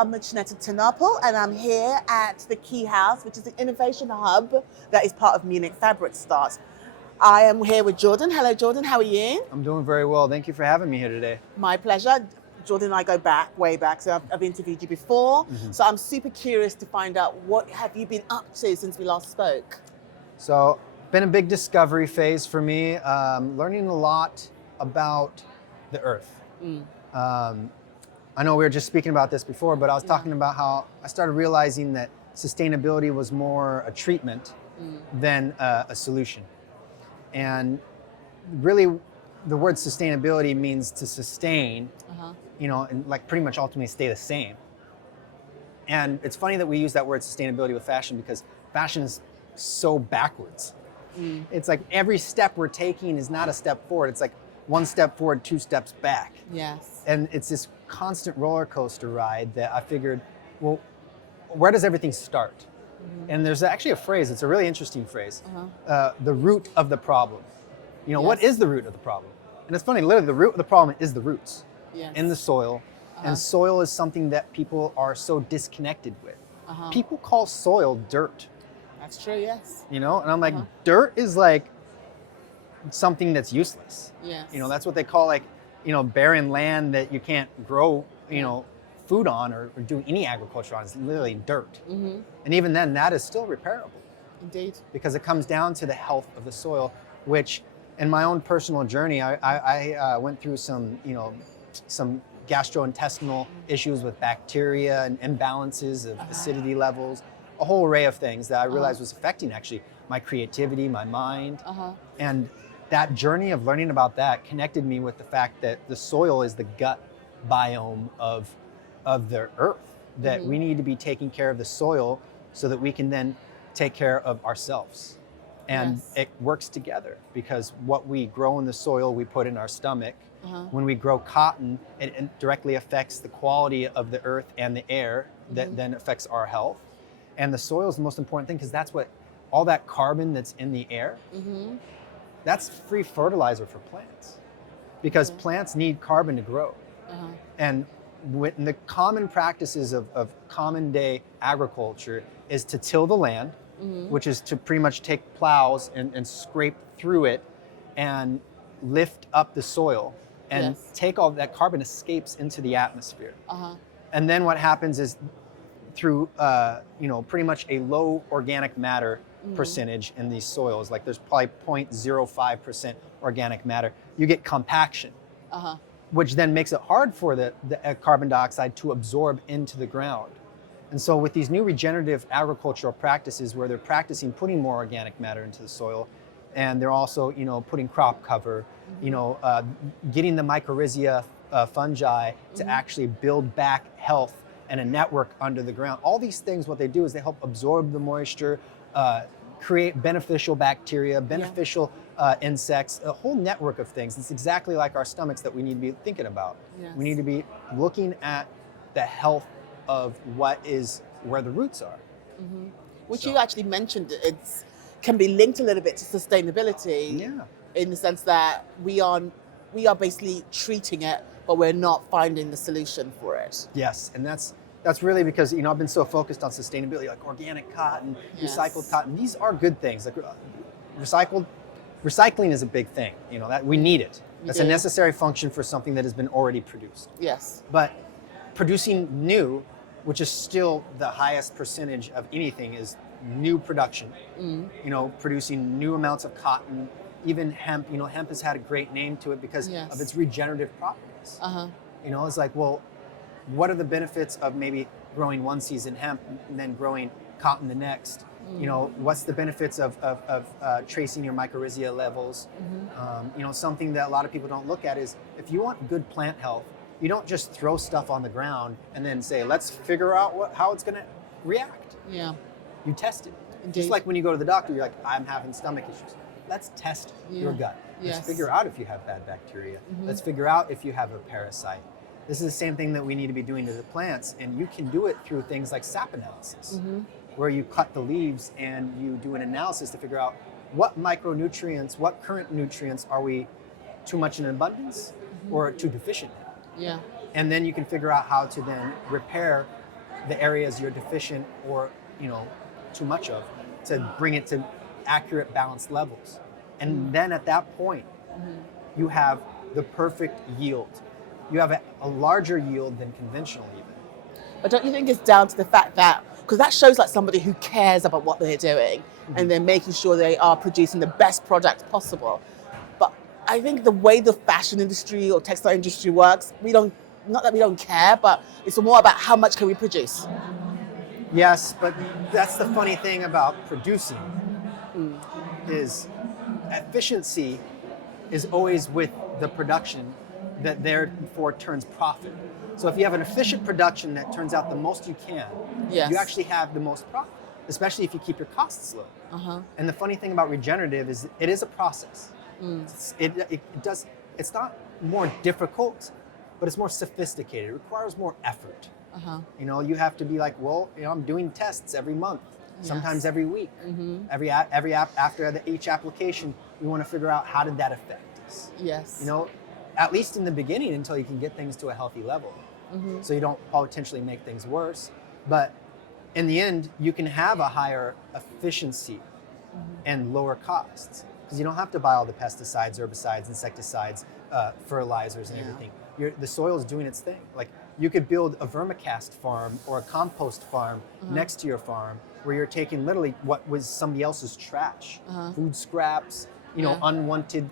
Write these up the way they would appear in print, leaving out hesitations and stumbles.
I'm Muchaneta to Napel, and I'm here at the Key House, which is the innovation hub that is part of Munich Fabric Start. I am here with Jordan. Hello, Jordan. How are you? I'm doing very well. Thank you for having me here today. My pleasure. Jordan and I go back, way back, so I've interviewed you before. So I'm super curious to find out what have you been up to since we last spoke? So, been a big discovery phase for me, learning a lot about the earth. I know we were just speaking about this before, but I was talking about how I started realizing that sustainability was more a treatment than a solution. And really, the word sustainability means to sustain, and like pretty much ultimately stay the same. And it's funny that we use that word sustainability with fashion because fashion is so backwards. It's like every step we're taking is not a step forward. It's like one step forward, two steps back. Yes. And it's this constant roller coaster ride that I figured, well, where does everything start? And there's actually a phrase, it's a really interesting phrase, the root of the problem. What is the root of the problem? And it's funny, literally the root of the problem is the roots in the soil. And soil is something that people are so disconnected with. People call soil dirt. That's true, yes. And I'm like, dirt is like something that's useless. Yes. That's what they call barren land that you can't grow, food on or do any agriculture on. It's literally dirt. And even then, that is still repairable. Indeed. Because it comes down to the health of the soil, which in my own personal journey, I went through some gastrointestinal issues with bacteria and imbalances of acidity levels, a whole array of things that I realized was affecting actually my creativity, my mind. And that journey of learning about that connected me with the fact that the soil is the gut biome of the earth, that we need to be taking care of the soil so that we can then take care of ourselves. And it works together because what we grow in the soil, we put in our stomach. When we grow cotton, it directly affects the quality of the earth and the air that then affects our health. And the soil is the most important thing because that's what all that carbon that's in the air, that's free fertilizer for plants because plants need carbon to grow. And when the common practices of common day agriculture is to till the land, which is to pretty much take plows and scrape through it and lift up the soil and take all that carbon escapes into the atmosphere. And then what happens is through pretty much a low organic matter percentage in these soils, like there's probably 0.05% organic matter, you get compaction, which then makes it hard for the carbon dioxide to absorb into the ground. And so with these new regenerative agricultural practices where they're practicing putting more organic matter into the soil, and they're also, putting crop cover, getting the mycorrhizia fungi to actually build back health and a network under the ground. All these things, what they do is they help absorb the moisture, create beneficial bacteria, beneficial insects, a whole network of things. It's exactly like our stomachs that we need to be thinking about. We need to be looking at the health of where the roots are. Which you actually mentioned, it's can be linked a little bit to sustainability in the sense that we are basically treating it, but we're not finding the solution for it. Yes, and that's really because I've been so focused on sustainability, like organic cotton, recycled cotton. These are good things. Like recycling is a big thing. That we need it. That's a necessary function for something that has been already produced. Yes. But producing new, which is still the highest percentage of anything, is new production. Producing new amounts of cotton, even hemp. Hemp has had a great name to it because of its regenerative properties. It's like, well, what are the benefits of maybe growing one season hemp and then growing cotton the next? What's the benefits of tracing your mycorrhizia levels? Something that a lot of people don't look at is if you want good plant health, you don't just throw stuff on the ground and then say, let's figure out how it's going to react. You test it. Indeed. Just like when you go to the doctor, you're like, I'm having stomach issues. Let's test your gut. Let's figure out if you have bad bacteria. Let's figure out if you have a parasite. This is the same thing that we need to be doing to the plants, and you can do it through things like sap analysis, where you cut the leaves and you do an analysis to figure out what micronutrients, what current nutrients are we too much in abundance or too deficient in. Yeah. And then you can figure out how to then repair the areas you're deficient or, too much of, to bring it to accurate balanced levels. And then at that point, you have the perfect yield. You have a larger yield than conventional even. But don't you think it's down to the fact that, because that shows like somebody who cares about what they're doing and they're making sure they are producing the best product possible. But I think the way the fashion industry or textile industry works, not that we don't care, but it's more about how much can we produce. Yes, but that's the funny thing about producing is efficiency is always with the production that therefore turns profit. So if you have an efficient production that turns out the most you can, you actually have the most profit, especially if you keep your costs low. And the funny thing about regenerative is it is a process. It's not more difficult, but it's more sophisticated. It requires more effort. You have to be like, well, I'm doing tests every month, sometimes every week. Every app after each application, we want to figure out how did that affect us. At least in the beginning, until you can get things to a healthy level. So you don't potentially make things worse. But in the end, you can have a higher efficiency and lower costs because you don't have to buy all the pesticides, herbicides, insecticides, fertilizers, and everything. The soil is doing its thing. Like you could build a vermicast farm or a compost farm next to your farm where you're taking literally what was somebody else's trash, food scraps, unwanted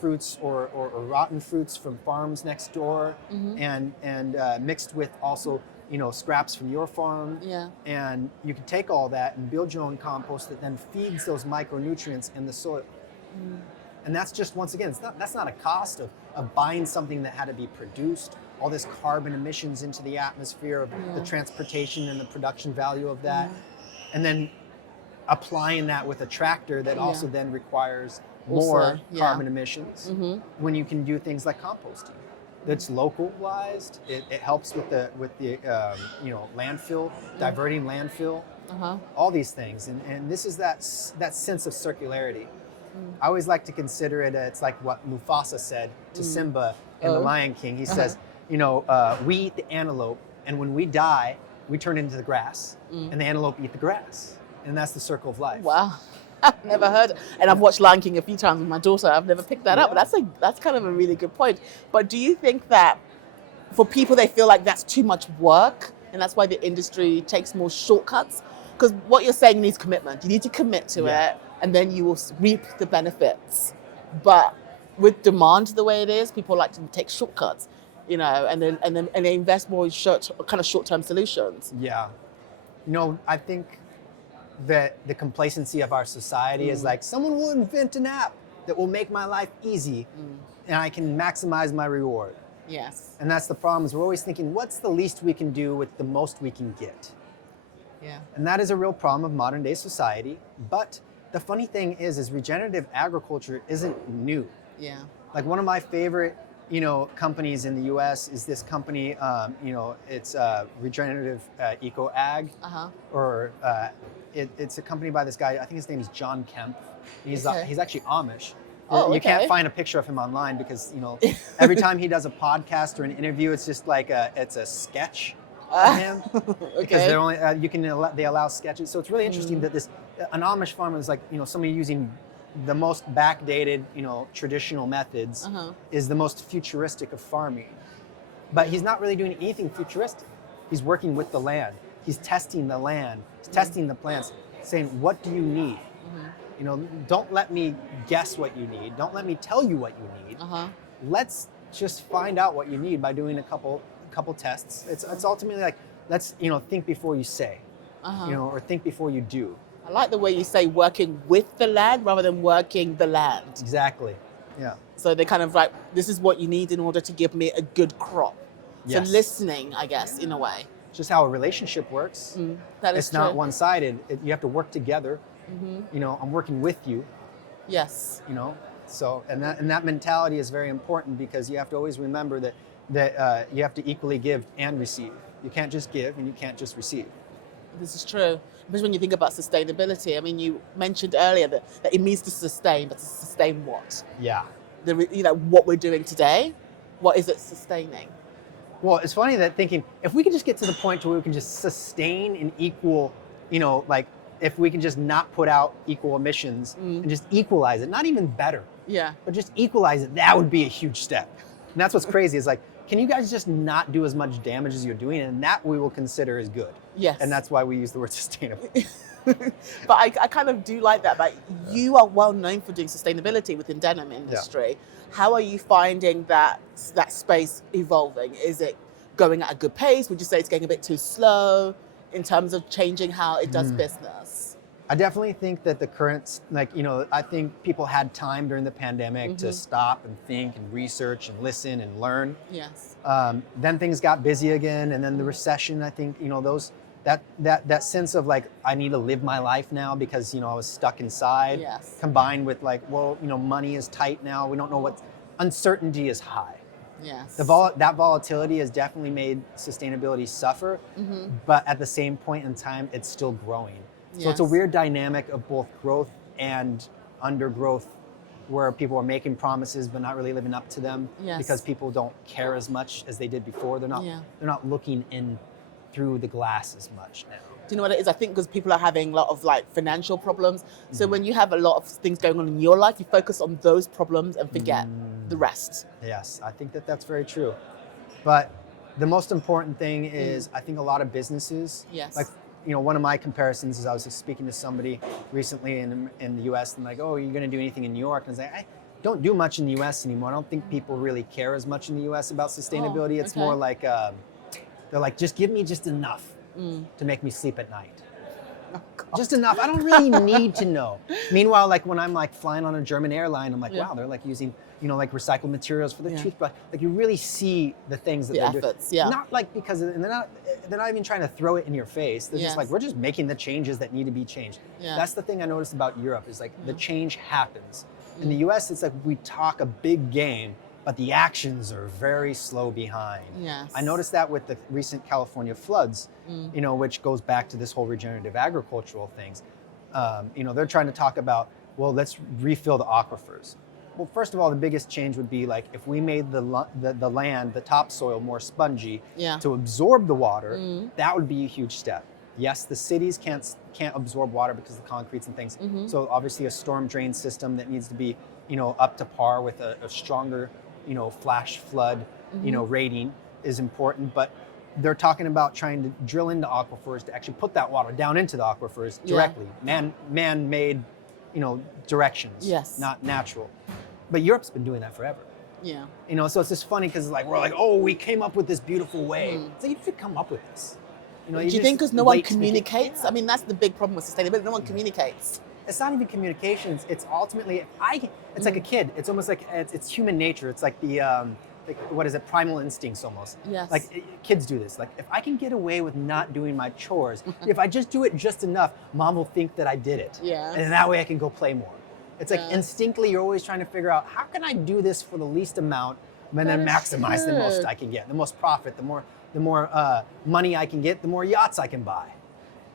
fruits or rotten fruits from farms next door, and mixed with also scraps from your farm. And you can take all that and build your own compost that then feeds those micronutrients in the soil. And that's just, once again, that's not a cost of buying something that had to be produced, all this carbon emissions into the atmosphere of the transportation and the production value of that, and then applying that with a tractor that also then requires more carbon emissions when you can do things like composting. That's localized. It helps with the landfill, diverting landfill, all these things. And this is that sense of circularity. I always like to consider it, it's like what Mufasa said to Simba in The Lion King. He says, we eat the antelope, and when we die, we turn into the grass, and the antelope eat the grass. And that's the circle of life. Wow. I've never heard it. And I've watched Lion King a few times with my daughter. I've never picked that up. But that's kind of a really good point. But do you think that for people, they feel like that's too much work and that's why the industry takes more shortcuts? Because what you're saying needs commitment. You need to commit to it and then you will reap the benefits. But with demand the way it is, people like to take shortcuts, and they invest more in short-term solutions. Yeah. I think that the complacency of our society is like, someone will invent an app that will make my life easy and I can maximize my reward. Yes. And that's the problem, is we're always thinking, what's the least we can do with the most we can get? Yeah. And that is a real problem of modern day society. But the funny thing is regenerative agriculture isn't new. Yeah. Like one of my favorite companies in the US is this company, it's Regenerative Eco Ag, or it's a company by this guy, I think his name is John Kemp. He's actually Amish. You can't find a picture of him online because, every time he does a podcast or an interview, it's just like it's a sketch of him. Because they're only, they allow sketches. So it's really interesting that an Amish farmer is like, somebody using the most backdated, traditional methods is the most futuristic of farming. But he's not really doing anything futuristic. He's working with the land. He's testing the land. He's testing the plants, saying, what do you need? Don't let me guess what you need. Don't let me tell you what you need. Let's just find out what you need by doing a couple tests. It's ultimately like, let's think before you say, or think before you do. I like the way you say working with the land rather than working the land. Exactly. Yeah. So they're kind of like, this is what you need in order to give me a good crop. Yes. So listening, I guess, in a way. It's just how a relationship works. That is it's not one-sided. You have to work together. I'm working with you. Yes. So and that mentality is very important because you have to always remember that you have to equally give and receive. You can't just give and you can't just receive. This is true. Because when you think about sustainability, I mean, you mentioned earlier that it means to sustain, but to sustain what? Yeah. What we're doing today, what is it sustaining? Well, it's funny that thinking, if we could just get to the point where we can just sustain an equal, like if we can just not put out equal emissions and just equalize it, not even better, but just equalize it, that would be a huge step. And that's what's crazy, is like, can you guys just not do as much damage as you're doing? And that we will consider as good. Yes. And that's why we use the word sustainable. But I kind of do like that. But you are well known for doing sustainability within denim industry. Yeah. How are you finding that space evolving? Is it going at a good pace? Would you say it's getting a bit too slow in terms of changing how it does business? I definitely think that the current, I think people had time during the pandemic to stop and think and research and listen and learn. Yes. Then things got busy again, and then the recession, I think, that sense of like, I need to live my life now because, I was stuck inside, combined with like, money is tight now. We don't know uncertainty is high. Yes. That volatility has definitely made sustainability suffer, but at the same point in time, it's still growing. So it's a weird dynamic of both growth and undergrowth, where people are making promises but not really living up to them because people don't care as much as they did before. They're not looking in through the glass as much now. Do you know what it is? I think because people are having a lot of like financial problems. So when you have a lot of things going on in your life, you focus on those problems and forget the rest. Yes, I think that's very true. But the most important thing is, I think a lot of businesses, like, one of my comparisons is I was speaking to somebody recently in the US, and like, oh, are you going to do anything in New York? And I was like, I don't do much in the US anymore. I don't think people really care as much in the US about sustainability. It's more like, they're like, just give me just enough to make me sleep at night. Oh, just enough. I don't really need to know. Meanwhile, like when I'm like flying on a German airline, I'm like, wow, they're like using, like recycled materials for the toothbrush. Like you really see the things that they're efforts, doing. Not like because, and they're not even trying to throw it in your face. They're just like, we're just making the changes that need to be changed. That's the thing I noticed about Europe is like the change happens. In the US, it's like we talk a big game, but the actions are very slow behind. Yes. I noticed that with the recent California floods, which goes back to this whole regenerative agricultural things. They're trying to talk about, well, let's refill the aquifers. Well, first of all, the biggest change would be like if we made the land, the topsoil more spongy to absorb the water, that would be a huge step. Yes, the cities can't absorb water because of the concretes and things. So obviously a storm drain system that needs to be, up to par with a stronger, flash flood, rating is important. But they're talking about trying to drill into aquifers to actually put that water down into the aquifers directly, man-made, directions, not natural. But Europe's been doing that forever. Yeah. So it's just funny because we're like, oh, we came up with this beautiful way. It's like, you didn't come up with this. Do you think because no one communicates? I mean, that's the big problem with sustainability. No one communicates. It's not even communications. It's ultimately, it's like a kid. It's almost like, it's human nature. It's like the, what is it, primal instincts almost. Yes. Like kids do this. Like if I can get away with not doing my chores, if I just do it just enough, mom will think that I did it. Yeah. And that way I can go play more. It's like instinctively you're always trying to figure out how can I do this for the least amount and then maximize the most I can get, the most profit, the more money I can get, the more yachts I can buy.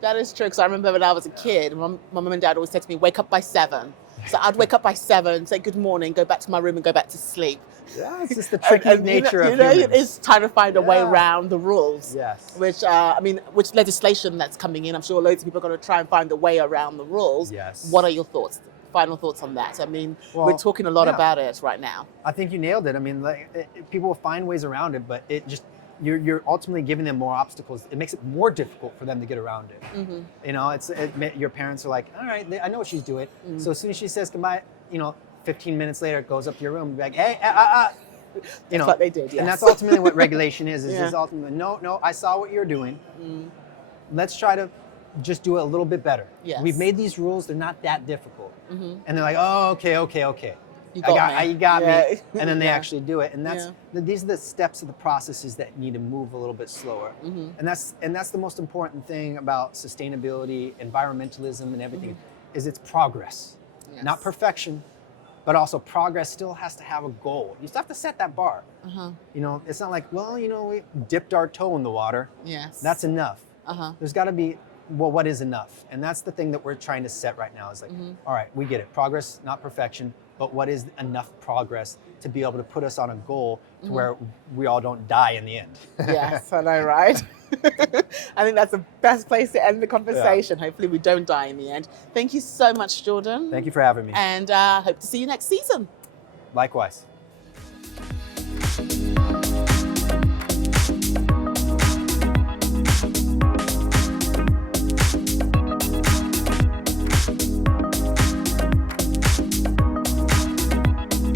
That is true, because I remember when I was a kid, my mum and dad always said to me, wake up by 7. So I'd wake up by 7, say good morning, go back to my room and go back to sleep. Yeah, it's just the tricky nature of humans. It's trying to find a way around the rules. Yes. Which legislation that's coming in, I'm sure loads of people are going to try and find a way around the rules. Yes. What are your thoughts? Final thoughts on that? I mean, we're talking a lot about it right now. I think you nailed it. I mean, people will find ways around it, but it just, you're ultimately giving them more obstacles. It makes it more difficult for them to get around it. Your parents are like, all right, I know what she's doing. So as soon as she says goodbye, 15 minutes later, it goes up to your room and be like, hey, That's what they did, yes. And that's ultimately what regulation is just ultimately, no, I saw what you're doing. Let's try to just do it a little bit better. Yes. We've made these rules, they're not that difficult. And they're like, oh, okay. You got me. And then they actually do it. And these are the steps of the processes that need to move a little bit slower. And that's the most important thing about sustainability, environmentalism, and everything, is it's progress. Yes. Not perfection, but also progress still has to have a goal. You still have to set that bar. It's not like, well, we dipped our toe in the water. Yes. That's enough. There's got to be well, what is enough? And that's the thing that we're trying to set right now is like, all right, we get it. Progress, not perfection, but what is enough progress to be able to put us on a goal to where we all don't die in the end? Yes, I know, right? I think that's the best place to end the conversation. Yeah. Hopefully we don't die in the end. Thank you so much, Jordan. Thank you for having me. And hope to see you next season. Likewise.